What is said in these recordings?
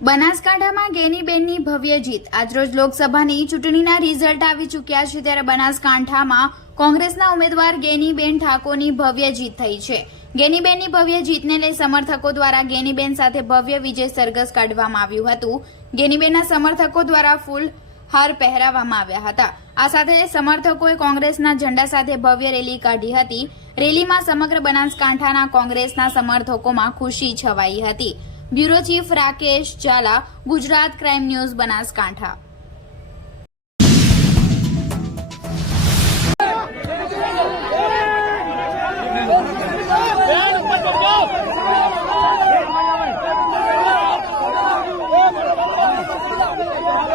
બનાસકાંઠામાં ગેનીબેનની ભવ્ય જીત. આજરોજ લોકસભાની ચૂંટણીના રિઝલ્ટ આવી ચૂક્યા છે ત્યારે બનાસકાંઠામાં કોંગ્રેસના ઉમેદવાર ગેનીબેન ઠાકોરની ભવ્ય જીત થઈ છે. ગેનીબેનની ભવ્ય જીતને લઈ સમર્થકો દ્વારા ગેનીબેન સાથે ભવ્ય વિજય સરઘસ કાઢવામાં આવ્યું હતું. ગેનીબેનના સમર્થકો દ્વારા ફૂલ હાર પહેરાવવામાં આવ્યા હતા. આ સાથે સમર્થકોએ કોંગ્રેસના ઝંડા સાથે ભવ્ય રેલી કાઢી હતી. રેલીમાં સમગ્ર બનાસકાંઠાના કોંગ્રેસના સમર્થકોમાં ખુશી છવાઈ હતી. bureau chief Rakesh Jhala Gujarat crime news Banaskantha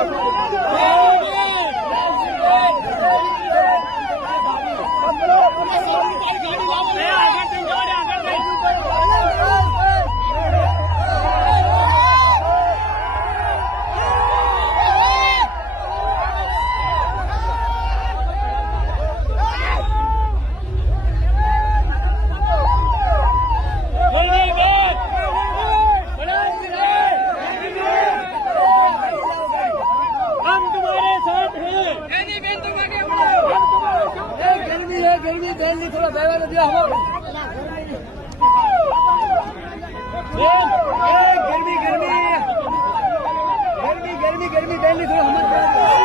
हम થોડા બેવાનો દે ગરમી ગરમી. ગરમી ગરમી ગરમી. બેનની થોડું સમજ